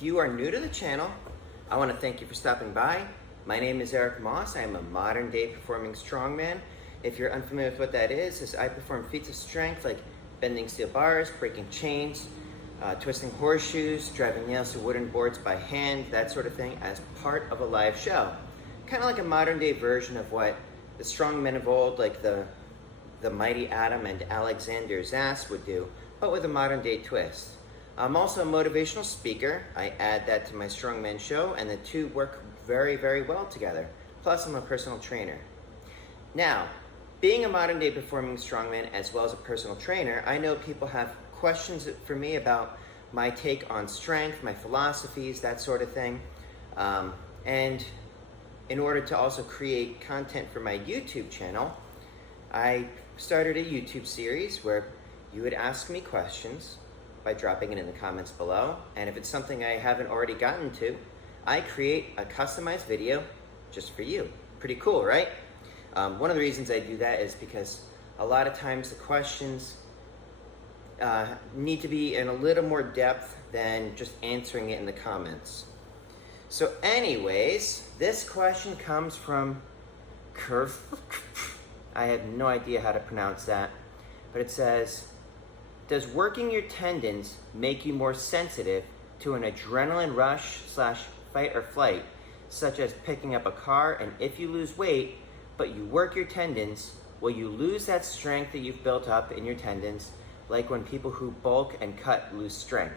If you are new to the channel, I want to thank you for stopping by. My name is Eric Moss. I am a modern day performing strongman. If you're unfamiliar with what that is I perform feats of strength like bending steel bars, breaking chains, twisting horseshoes, driving nails through wooden boards by hand, that sort of thing, as part of a live show. Kind of like a modern day version of what the strongmen of old, like the mighty Adam and Alexander Zass would do, but with a modern day twist. I'm also a motivational speaker. I add that to my strongman show, and the two work very, very well together. Plus, I'm a personal trainer. Now, being a modern day performing strongman as well as a personal trainer, I know people have questions for me about my take on strength, my philosophies, that sort of thing. And in order to also create content for my YouTube channel, I started a YouTube series where you would ask me questions by dropping it in the comments below. And if it's something I haven't already gotten to, I create a customized video just for you. Pretty cool, right? One of the reasons I do that is because a lot of times the questions need to be in a little more depth than just answering it in the comments. So anyways, this question comes from I have no idea how to pronounce that, but it says, does working your tendons make you more sensitive to an adrenaline rush / fight or flight, such as picking up a car? And if you lose weight, but you work your tendons, will you lose that strength that you've built up in your tendons, like when people who bulk and cut lose strength?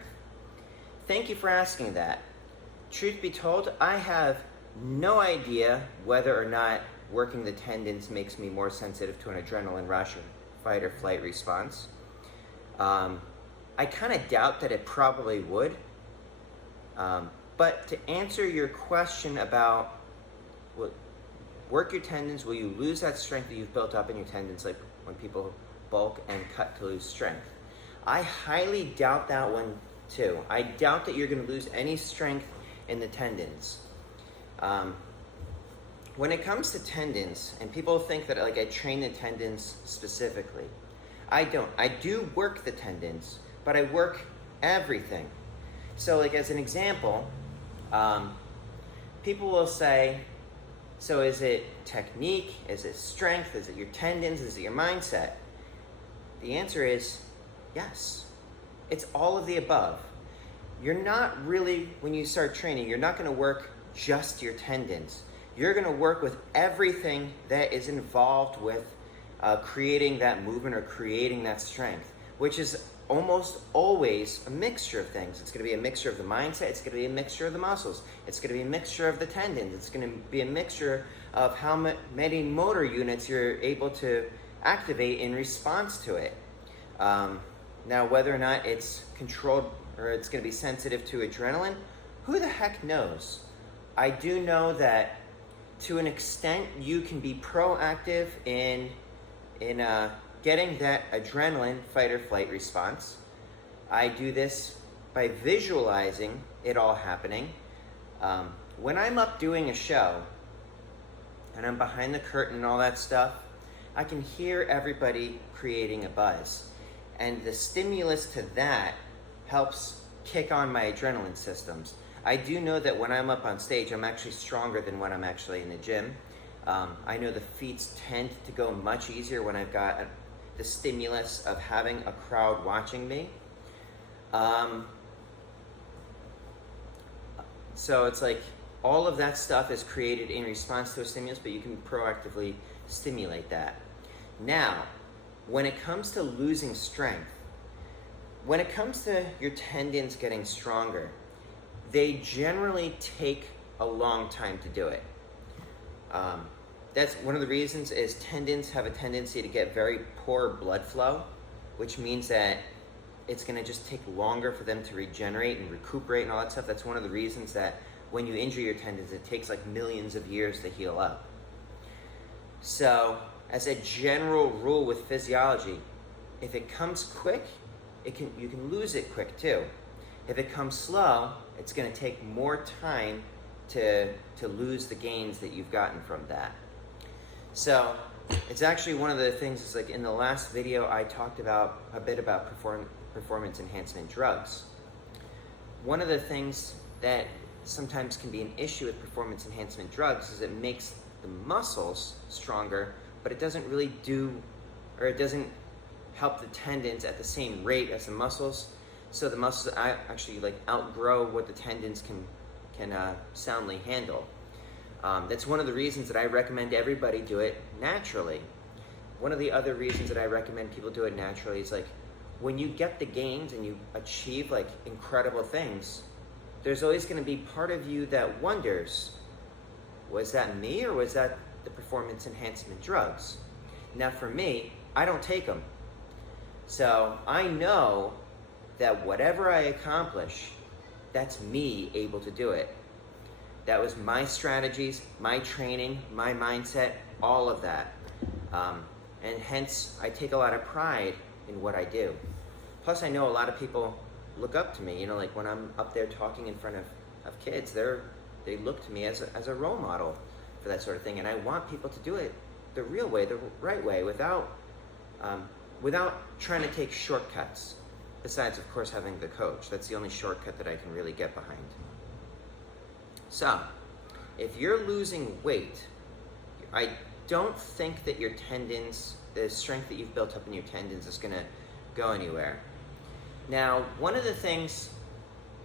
Thank you for asking that. Truth be told, I have no idea whether or not working the tendons makes me more sensitive to an adrenaline rush or fight or flight response. I kind of doubt that it probably would. But to answer your question about work your tendons, will you lose that strength that you've built up in your tendons, like when people bulk and cut to lose strength? I highly doubt that one too. I doubt that you're going to lose any strength in the tendons. When it comes to tendons, and people think that like I train the tendons specifically, I don't. I do work the tendons, but I work everything. So like as an example, people will say, so is it technique? Is it strength? Is it your tendons? Is it your mindset? The answer is yes. It's all of the above. You're not really, when you start training, you're not going to work just your tendons. You're going to work with everything that is involved with creating that movement or creating that strength, which is almost always a mixture of things. It's going to be a mixture of the mindset. It's going to be a mixture of the muscles. It's going to be a mixture of the tendons. It's going to be a mixture of how many motor units you're able to activate in response to it. Now, whether or not it's controlled or it's going to be sensitive to adrenaline, who the heck knows? I do know that to an extent you can be proactive in getting that adrenaline fight or flight response. I do this by visualizing it all happening. When I'm up doing a show and I'm behind the curtain and all that stuff, I can hear everybody creating a buzz. And the stimulus to that helps kick on my adrenaline systems. I do know that when I'm up on stage, I'm actually stronger than when I'm actually in the gym. I know the feats tend to go much easier when I've got the stimulus of having a crowd watching me. So it's like all of that stuff is created in response to a stimulus, but you can proactively stimulate that. Now, when it comes to losing strength, when it comes to your tendons getting stronger, they generally take a long time to do it. That's one of the reasons is tendons have a tendency to get very poor blood flow, which means that it's going to just take longer for them to regenerate and recuperate and all that stuff. That's one of the reasons that when you injure your tendons, it takes like millions of years to heal up. So as a general rule with physiology, if it comes quick, you can lose it quick too. If it comes slow, it's going to take more time to lose the gains that you've gotten from that. So it's actually one of the things, is like in the last video I talked about a bit about performance enhancement drugs. One of the things that sometimes can be an issue with performance enhancement drugs is it makes the muscles stronger, but it doesn't really do, or it doesn't help the tendons at the same rate as the muscles. So the muscles actually like outgrow what the tendons can soundly handle. That's one of the reasons that I recommend everybody do it naturally. One of the other reasons that I recommend people do it naturally is like when you get the gains and you achieve like incredible things, there's always going to be part of you that wonders, was that me or was that the performance enhancement drugs? Now for me, I don't take them. So I know that whatever I accomplish, that's me able to do it. That was my strategies, my training, my mindset, all of that. And hence, I take a lot of pride in what I do. Plus, I know a lot of people look up to me. You know, like when I'm up there talking in front of kids, they look to me as a role model for that sort of thing. And I want people to do it the real way, the right way, without trying to take shortcuts. Besides, of course, having the coach. That's the only shortcut that I can really get behind. So, if you're losing weight, I don't think that your tendons, the strength that you've built up in your tendons is going to go anywhere. Now, one of the things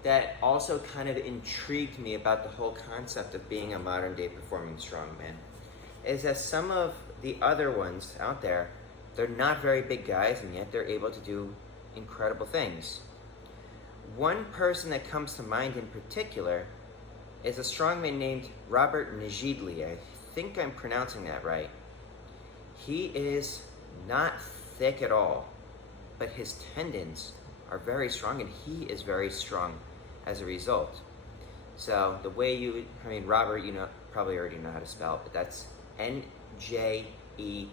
that also kind of intrigued me about the whole concept of being a modern day performing strongman is that some of the other ones out there, they're not very big guys and yet they're able to do incredible things. One person that comes to mind in particular is a strongman named Robert Najidli. I think I'm pronouncing that right. He is not thick at all, but his tendons are very strong and he is very strong as a result. So the way Robert, you know, probably already know how to spell it, but that's Njedley,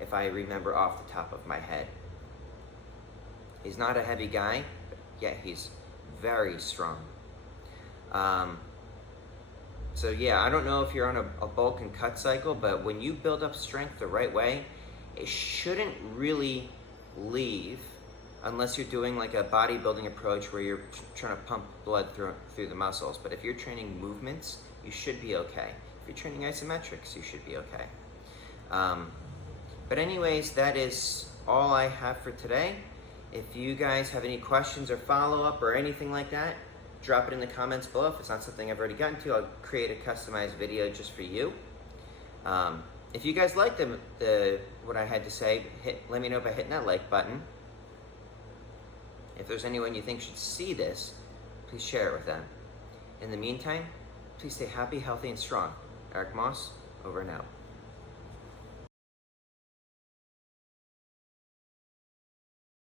if I remember off the top of my head. He's not a heavy guy, but yet he's very strong. So yeah, I don't know if you're on a bulk and cut cycle, but when you build up strength the right way, it shouldn't really leave unless you're doing like a bodybuilding approach where you're trying to pump blood through the muscles. But if you're training movements, you should be okay. If you're training isometrics, you should be okay. But anyways, that is all I have for today. If you guys have any questions or follow-up or anything like that, drop it in the comments below. If it's not something I've already gotten to, I'll create a customized video just for you. If you guys like what I had to say, let me know by hitting that like button. If there's anyone you think should see this, please share it with them. In the meantime, please stay happy, healthy, and strong. Eric Moss, over and out.